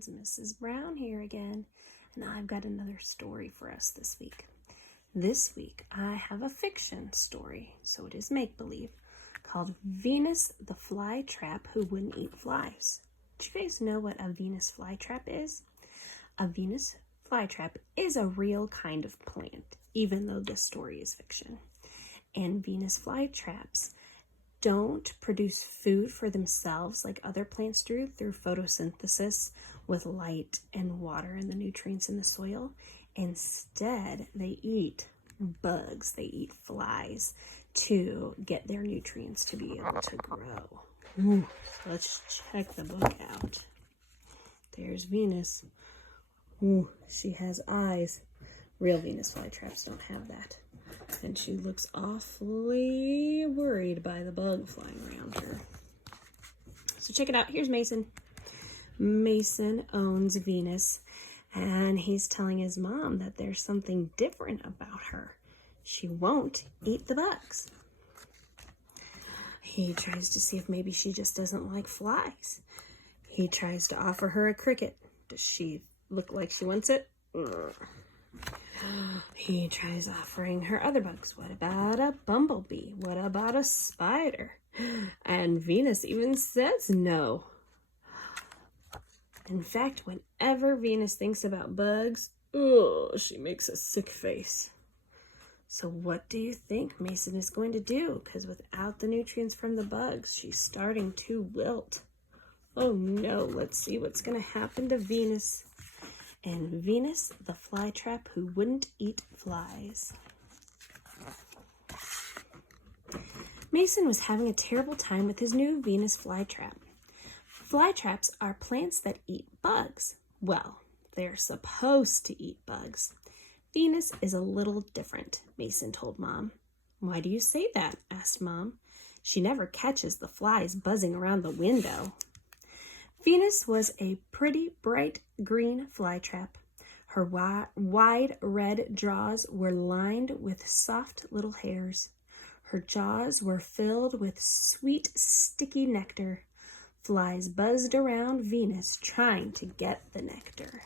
friends, Mrs. Brown here again, and I've got another story for us this week. This week I have a fiction story, so it is make-believe, called Venus the Flytrap Who Wouldn't Eat Flies. Do you guys know what a Venus flytrap is? A Venus flytrap is a real kind of plant, even though this story is fiction. And Venus flytraps don't produce food for themselves like other plants do through photosynthesis with light and water and the nutrients in the soil. Instead, they eat bugs, they eat flies to get their nutrients to be able to grow. Ooh, let's check the book out. There's Venus. Ooh, she has eyes. Real Venus flytraps don't have that. And she looks awfully worried by the bug flying around her. So check it out. Here's Mason. Mason owns Venus, and he's telling his mom that there's something different about her. She won't eat the bugs. He tries to see if maybe she just doesn't like flies. He tries to offer her a cricket. Does she look like she wants it? He tries offering her other bugs. What about a bumblebee? What about a spider? And Venus even says no. In fact, whenever Venus thinks about bugs, she makes a sick face. So what do you think Mason is going to do? Because without the nutrients from the bugs, she's starting to wilt. Oh no, let's see what's going to happen to Venus. And Venus, the flytrap who wouldn't eat flies. Mason was having a terrible time with his new Venus flytrap. Flytraps are plants that eat bugs. Well, they're supposed to eat bugs. Venus is a little different, Mason told Mom. Why do you say that? Asked Mom. She never catches the flies buzzing around the window. Venus was a pretty bright green flytrap. Her wide red jaws were lined with soft little hairs. Her jaws were filled with sweet, sticky nectar. Flies buzzed around Venus trying to get the nectar.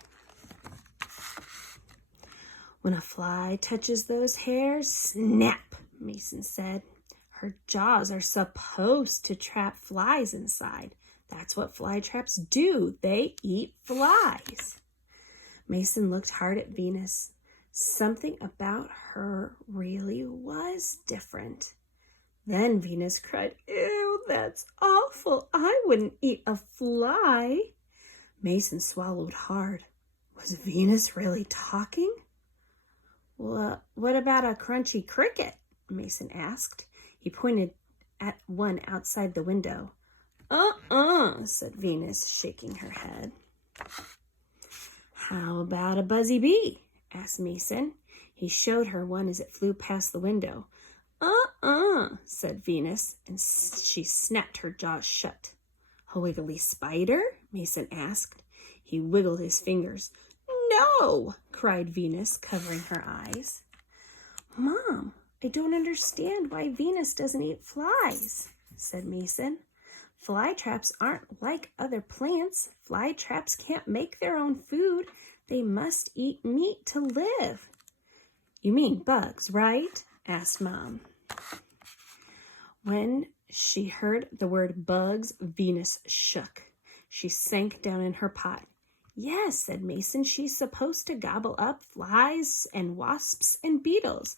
When a fly touches those hairs, snap, Mason said. Her jaws are supposed to trap flies inside. That's what flytraps do. They eat flies. Mason looked hard at Venus. Something about her really was different. Then Venus cried, "Ew, that's awful. I wouldn't eat a fly." Mason swallowed hard. Was Venus really talking? Well, what about a crunchy cricket? Mason asked. He pointed at one outside the window. Said Venus, shaking her head. How about a buzzy bee? Asked Mason. He showed her one as it flew past the window. Said Venus, and she snapped her jaws shut. A wiggly spider? Mason asked. He wiggled his fingers. No, cried Venus, covering her eyes. Mom, I don't understand why Venus doesn't eat flies, said Mason. Flytraps aren't like other plants. Flytraps can't make their own food. They must eat meat to live. You mean bugs, right? Asked Mom. When she heard the word bugs, Venus shook. She sank down in her pot. Yes, said Mason, she's supposed to gobble up flies and wasps and beetles.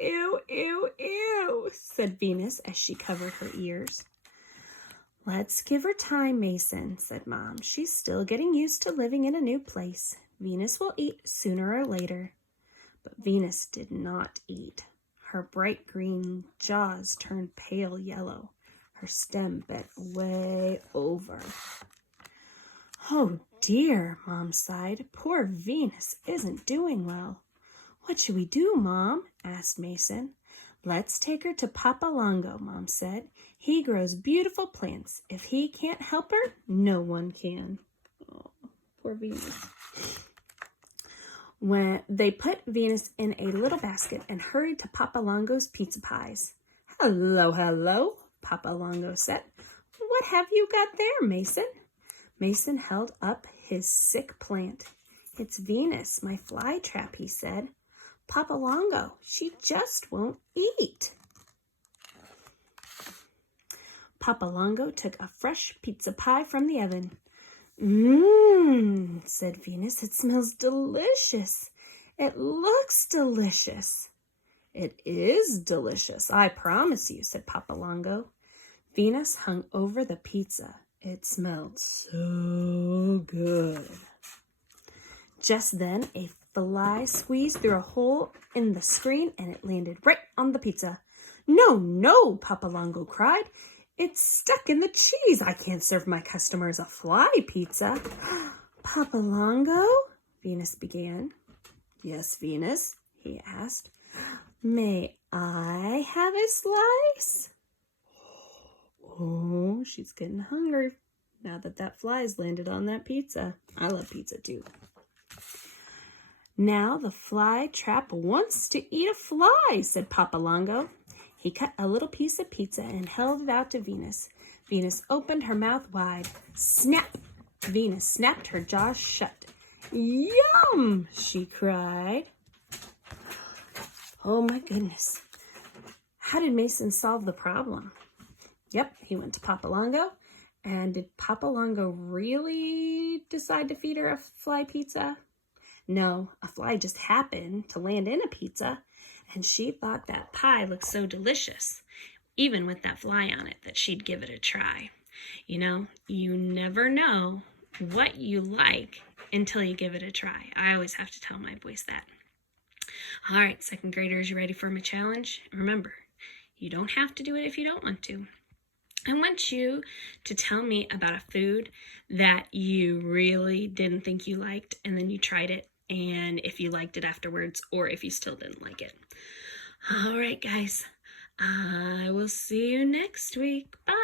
Ew, ew, ew, said Venus as she covered her ears. Let's give her time, Mason, said Mom. She's still getting used to living in a new place. Venus will eat sooner or later. But Venus did not eat. Her bright green jaws turned pale yellow. Her stem bent way over. Oh dear, Mom sighed. Poor Venus isn't doing well. What should we do, Mom? Asked Mason. Let's take her to Papa Longo, Mom said. He grows beautiful plants. If he can't help her, no one can. Oh, poor Venus. When they put Venus in a little basket and hurried to Papa Longo's pizza pies. Hello, hello, Papa Longo said. What have you got there, Mason? Mason held up his sick plant. "It's Venus, my fly trap," he said. "Papa Longo, she just won't eat." Papa Longo took a fresh pizza pie from the oven. "Mmm," said Venus. "It smells delicious. It looks delicious." "It is delicious, I promise you," said Papa Longo. Venus hung over the pizza. It smelled so good. Just then, a fly squeezed through a hole in the screen and it landed right on the pizza. "No, no," Papa Longo cried. "It's stuck in the cheese. I can't serve my customers a fly pizza." "Papa Longo?" Venus began. "Yes, Venus?" he asked. "May I have a slice?" Oh, she's getting hungry now that fly's landed on that pizza. I love pizza too. "Now the fly trap wants to eat a fly," said Papa Longo. He cut a little piece of pizza and held it out to Venus. Venus opened her mouth wide. Snap! Venus snapped her jaws shut. "Yum!" she cried. Oh my goodness. How did Mason solve the problem? Yep, he went to Papa Longo. And did Papa Longo really decide to feed her a fly pizza? No, a fly just happened to land in a pizza, and she thought that pie looked so delicious, even with that fly on it, that she'd give it a try. You know, you never know what you like until you give it a try. I always have to tell my boys that. All right, second graders, you ready for my challenge? Remember, you don't have to do it if you don't want to. I want you to tell me about a food that you really didn't think you liked, and then you tried it, and if you liked it afterwards, or if you still didn't like it. All right, guys, I will see you next week. Bye.